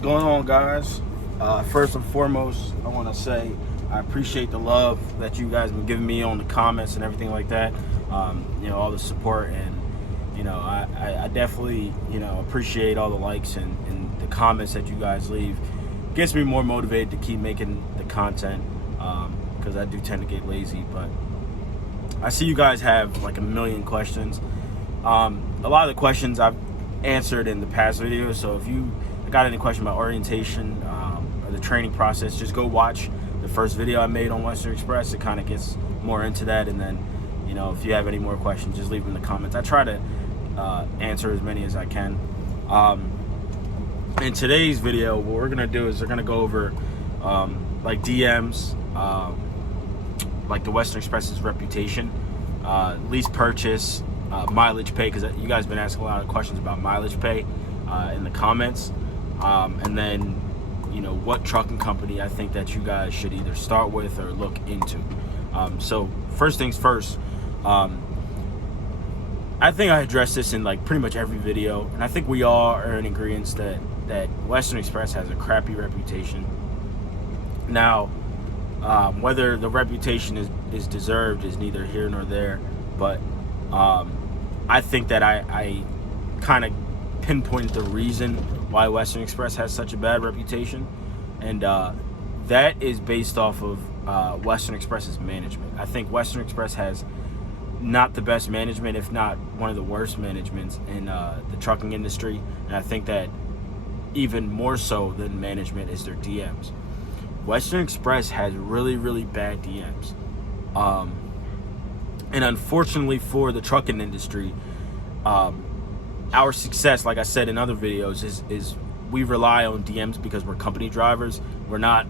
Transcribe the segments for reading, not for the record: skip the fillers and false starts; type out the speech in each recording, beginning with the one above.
What's going on, guys? First and foremost, I want to say I appreciate the love that you guys have been giving me on the comments and everything like that. All the support, and I definitely appreciate all the likes and the comments that you guys leave. Gets me more motivated to keep making the content because I do tend to get lazy. But I see you guys have like a million questions. A lot of the questions I've answered in the past videos, so if you got any question about orientation or the training process, just go watch the first video I made on Western Express. It kind of gets more into that, and then if you have any more questions, just leave them in the comments. I try to answer as many as I can. In today's video, what we're gonna do is we're gonna go over like DMs, like the Western Express's reputation, lease purchase, mileage pay, because you guys have been asking a lot of questions about mileage pay in the comments, and then what trucking company I think that you guys should either start with or look into. So first things first, I think I addressed this in like pretty much every video, and I think we all are in agreement that Western Express has a crappy reputation. Now, whether the reputation is deserved is neither here nor there, but I think that I kind of pinpointed the reason why Western Express has such a bad reputation, and that is based off of Western Express's management. I think Western Express has not the best management, if not one of the worst managements in the trucking industry, and I think that even more so than management is their DMs. Western Express has really, really bad DMs. And unfortunately for the trucking industry, our success, like I said in other videos, is we rely on DMs because we're company drivers. We're not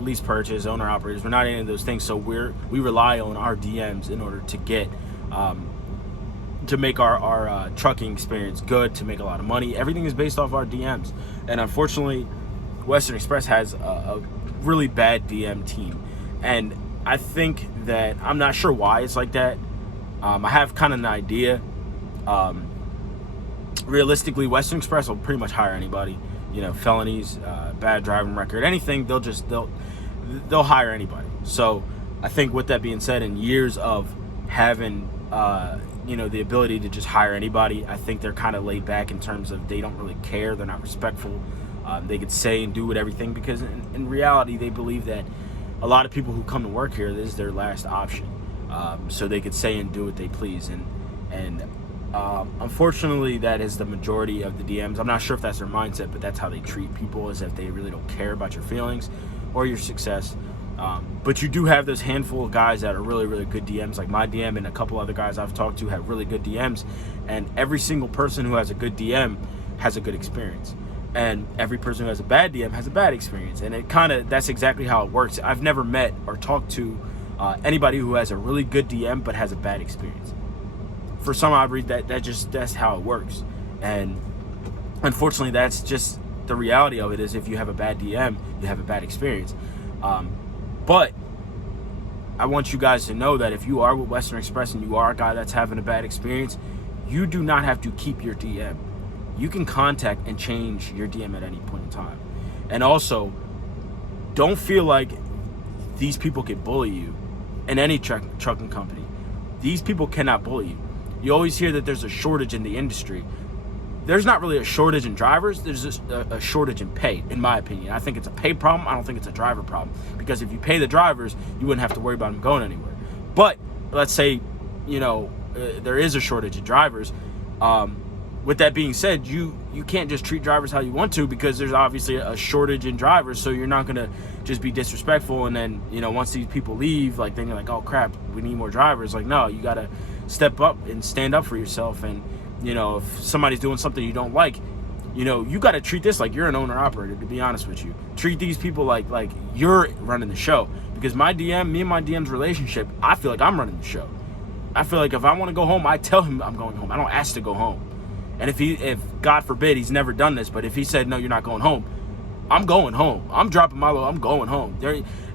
lease purchase, owner operators. We're not any of those things. So we rely on our DMs in order to get to make our trucking experience good, to make a lot of money. Everything is based off our DMs. And unfortunately, Western Express has a really bad DM team. And I think that, I'm not sure why it's like that. I have kind of an idea. Realistically, Western Express will pretty much hire anybody. Felonies, bad driving record, anything, they'll hire anybody. So I think with that being said, in years of having the ability to just hire anybody, I think they're kind of laid back in terms of they don't really care. They're not respectful. They could say and do everything because in reality they believe that a lot of people who come to work here, this is their last option. So they could say and do what they please, and unfortunately that is the majority of the DMs. I'm not sure if that's their mindset, but that's how they treat people, as if they really don't care about your feelings or your success. But you do have this handful of guys that are really, really good DMs, like my DM and a couple other guys I've talked to have really good DMs, and every single person who has a good DM has a good experience, and every person who has a bad DM has a bad experience. And that's exactly how it works. I've never met or talked to anybody who has a really good DM but has a bad experience. For some odd reason, that's how it works. And unfortunately, that's just the reality of it, is if you have a bad DM, you have a bad experience. But I want you guys to know that if you are with Western Express and you are a guy that's having a bad experience, you do not have to keep your DM. You can contact and change your DM at any point in time. And also, don't feel like these people can bully you in any trucking company. These people cannot bully you. You always hear that there's a shortage in the industry. There's not really a shortage in drivers. There's just a shortage in pay, in my opinion. I think it's a pay problem. I don't think it's a driver problem. Because if you pay the drivers, you wouldn't have to worry about them going anywhere. But let's say, there is a shortage of drivers. With that being said, you can't just treat drivers how you want to, because there's obviously a shortage in drivers. So you're not going to just be disrespectful. And then, once these people leave, like, then you're like, oh, crap, we need more drivers. Like, no, you got to step up and stand up for yourself. And if somebody's doing something you don't like, you got to treat this like you're an owner operator, to be honest with you. Treat these people like you're running the show. Because me and my DM's relationship, I feel like I'm running the show. I feel like if I want to go home, I tell him I'm going home. I don't ask to go home. And if God forbid, he's never done this, but if he said, no, you're not going home, I'm going home. I'm dropping my load. I'm going home.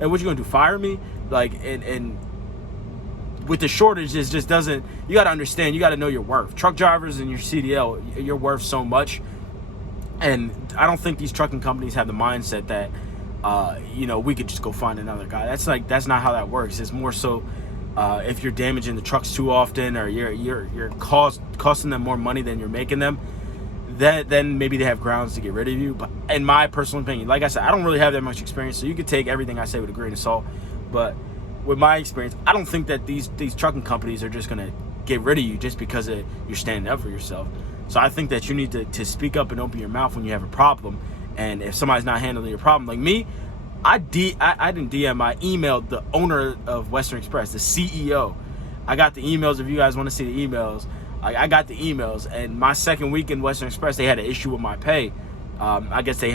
And what you going to do, fire me? And with the shortage, it just doesn't, you got to understand, you got to know your worth. Truck drivers and your CDL, you're worth so much. And I don't think these trucking companies have the mindset that, we could just go find another guy. That's not how that works. It's more so if you're damaging the trucks too often, or you're costing them more money than you're making them, then maybe they have grounds to get rid of you. But in my personal opinion, like I said, I don't really have that much experience, so you could take everything I say with a grain of salt. But with my experience, I don't think that these trucking companies are just gonna get rid of you just because you're standing up for yourself. So I think that you need to speak up and open your mouth when you have a problem. And if somebody's not handling your problem, like me, I didn't DM, I emailed the owner of Western Express, the CEO. I got the emails. If you guys want to see the emails, I got the emails. And my second week in Western Express, they had an issue with my pay. I guess they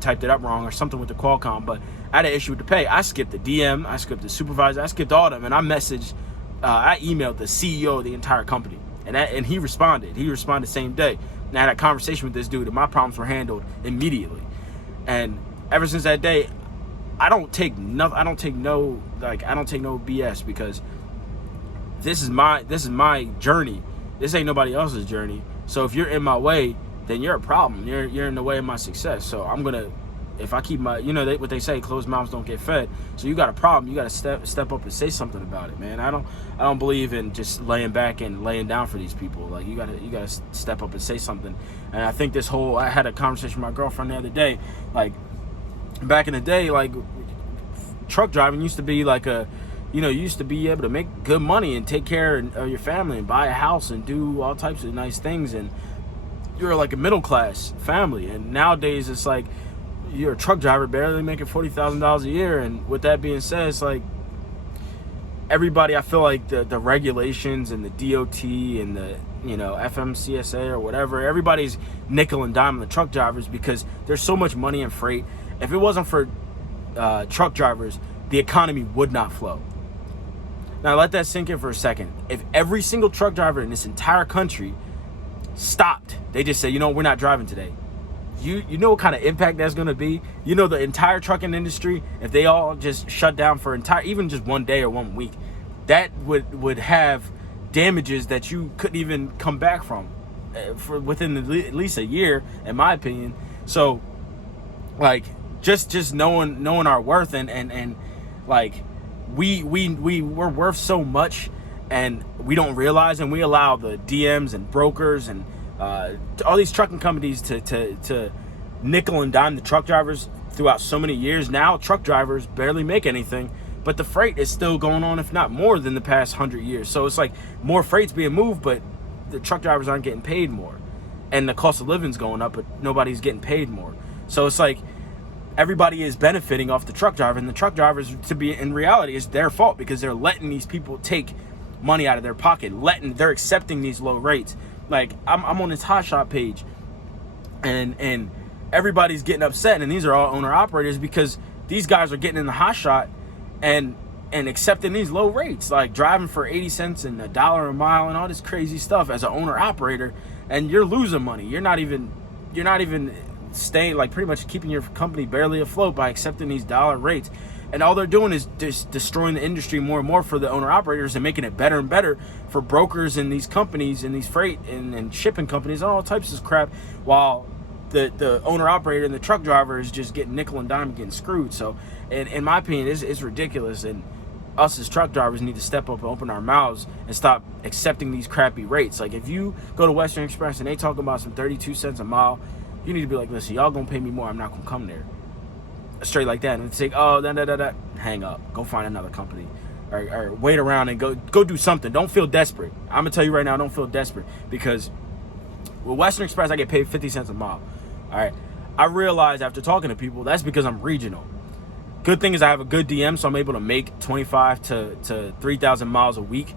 typed it up wrong or something with the Qualcomm, but I had an issue with the pay. I skipped the DM, I skipped the supervisor, I skipped all of them, and I emailed the CEO of the entire company, and he responded. He responded the same day. And I had a conversation with this dude, and my problems were handled immediately. And ever since that day, I don't take no BS, because this is my journey. This ain't nobody else's journey. So if you're in my way, then you're a problem. You're in the way of my success. So I'm gonna, if I keep my, what they say, closed mouths don't get fed. So you got a problem, you got to step up and say something about it, man. I don't believe in just laying back and laying down for these people. Like, you gotta step up and say something. And I think I had a conversation with my girlfriend the other day. Like, back in the day, like, truck driving used to be like you used to be able to make good money and take care of your family and buy a house and do all types of nice things, and you're like a middle class family. And nowadays it's like you're a truck driver barely making $40,000 a year. And with that being said, it's like everybody, I feel like the regulations and the DOT and the FMCSA or whatever, everybody's nickel and diming the truck drivers because there's so much money in freight. If it wasn't for truck drivers, the economy would not flow. Now let that sink in for a second. If every single truck driver in this entire country stopped, they just say, we're not driving today, you know what kind of impact that's going to be? The entire trucking industry, if they all just shut down for even just one day or 1 week, that would have damages that you couldn't even come back from for within at least a year, in my opinion. So, like, just knowing our worth, and like, we're worth so much, and we don't realize, and we allow the DMs and brokers and all these trucking companies to nickel and dime the truck drivers throughout so many years. Now truck drivers barely make anything, but the freight is still going on, if not more than the past 100 years. So it's like more freight's being moved, but the truck drivers aren't getting paid more, and the cost of living's going up, but nobody's getting paid more. So it's like everybody is benefiting off the truck driver, and the truck drivers, in reality, it's their fault because they're letting these people take money out of their pocket, they're accepting these low rates. Like, I'm on this hotshot page, and everybody's getting upset, and these are all owner operators, because these guys are getting in the hotshot and accepting these low rates, like driving for 80 cents and $1 a mile and all this crazy stuff as an owner operator, and you're losing money. You're not even staying, like, pretty much keeping your company barely afloat by accepting these dollar rates. And all they're doing is just destroying the industry more and more for the owner operators, and making it better and better for brokers and these companies and these freight and shipping companies and all types of crap, while the owner operator and the truck driver is just getting nickel and dime, getting screwed. So in my opinion, it's ridiculous, and us as truck drivers need to step up and open our mouths and stop accepting these crappy rates. Like, if you go to Western Express and they talk about some 32 cents a mile, you need to be like, listen, y'all gonna pay me more, I'm not gonna come there. Straight like that. And it's like, hang up, go find another company, or wait around and go do something. Don't feel desperate. I'm gonna tell you right now, don't feel desperate, because with Western Express I get paid 50 cents a mile. All right, I realized after talking to people, that's because I'm regional. Good thing is I have a good DM, so I'm able to make 25 to 3,000 miles a week.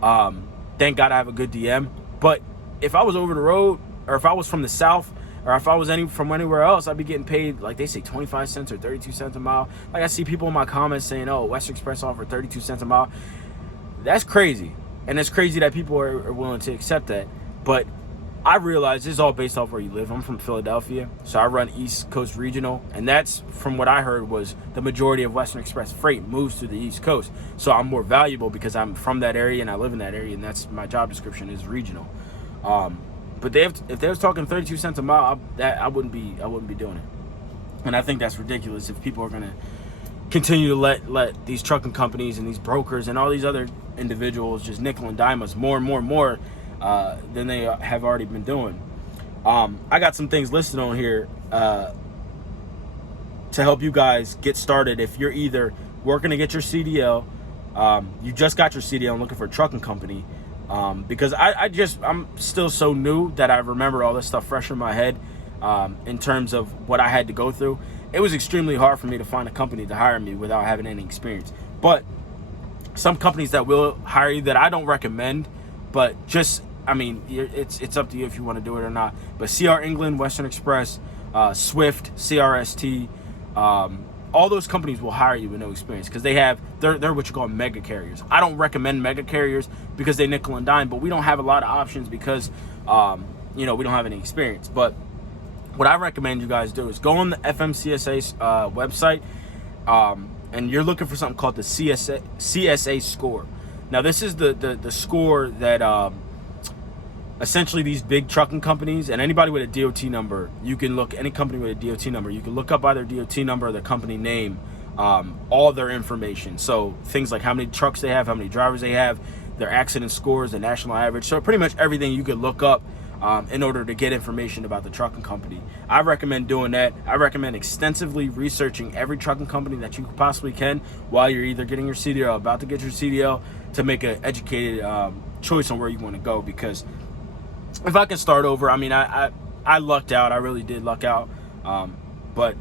Thank God I have a good DM. But if I was over the road, or if I was from the South, or if I was from anywhere else, I'd be getting paid, like they say, 25 cents or 32 cents a mile. Like, I see people in my comments saying, Western Express offer 32 cents a mile. That's crazy. And it's crazy that people are willing to accept that. But I realize this is all based off where you live. I'm from Philadelphia, so I run East Coast Regional. And that's, from what I heard, was the majority of Western Express freight moves to the East Coast. So I'm more valuable because I'm from that area and I live in that area, and that's my job description is regional. But if they was talking 32 cents a mile, I wouldn't be doing it. And I think that's ridiculous if people are gonna continue to let these trucking companies and these brokers and all these other individuals just nickel and dime us more and more than they have already been doing. I got some things listed on here to help you guys get started if you're either working to get your CDL, you just got your CDL and looking for a trucking company. Because I'm still so new that I remember all this stuff fresh in my head. In terms of what I had to go through, it was extremely hard for me to find a company to hire me without having any experience. But some companies that will hire you that I don't recommend, but just, I mean, it's up to you if you want to do it or not. But CR England, Western Express, Swift, CRST, all those companies will hire you with no experience because they're what you call mega carriers. I don't recommend mega carriers because they nickel and dime, but we don't have a lot of options because we don't have any experience. But what I recommend you guys do is go on the FMCSA website, and you're looking for something called the CSA score. Now, this is the score that essentially these big trucking companies and anybody with a DOT number, you can look, any company with a DOT number, you can look up by their DOT number or their company name, all their information. So things like how many trucks they have, how many drivers they have, their accident scores, the national average. So pretty much everything you could look up in order to get information about the trucking company. I recommend doing that. I recommend extensively researching every trucking company that you possibly can while you're either getting your CDL or about to get your CDL to make an educated choice on where you want to go. Because if I can start over, I mean, I lucked out. I really did luck out. But,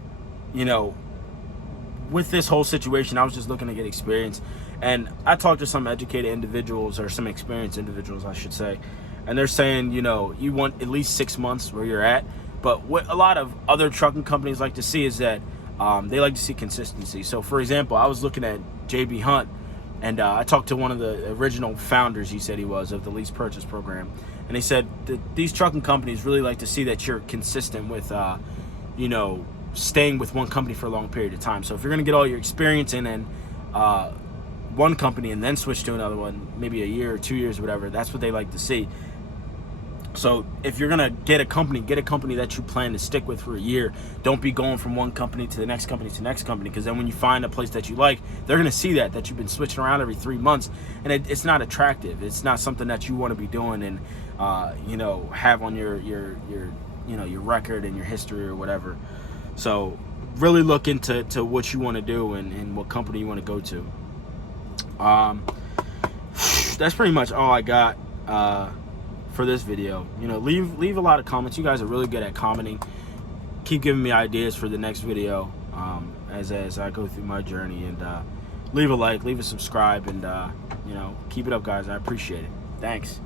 with this whole situation, I was just looking to get experience. And I talked to some educated individuals, or some experienced individuals, I should say. And they're saying, you want at least 6 months where you're at. But what a lot of other trucking companies like to see is that they like to see consistency. So, for example, I was looking at JB Hunt, and I talked to one of the original founders, he said he was, of the lease purchase program. And he said that these trucking companies really like to see that you're consistent with, staying with one company for a long period of time. So if you're going to get all your experience in one company and then switch to another one, maybe a year or 2 years, whatever, that's what they like to see. So if you're going to get a company that you plan to stick with for a year. Don't be going from one company to the next company to the next company, because then when you find a place that you like, they're going to see that you've been switching around every 3 months, and it's not attractive. It's not something that you want to be doing and have on your record and your history or whatever. So really look into what you want to do and what company you want to go to. That's pretty much all I got for this video. Leave a lot of comments. You guys are really good at commenting. Keep giving me ideas for the next video as I go through my journey. And leave a like, leave a subscribe, and keep it up, guys. I appreciate it. Thanks.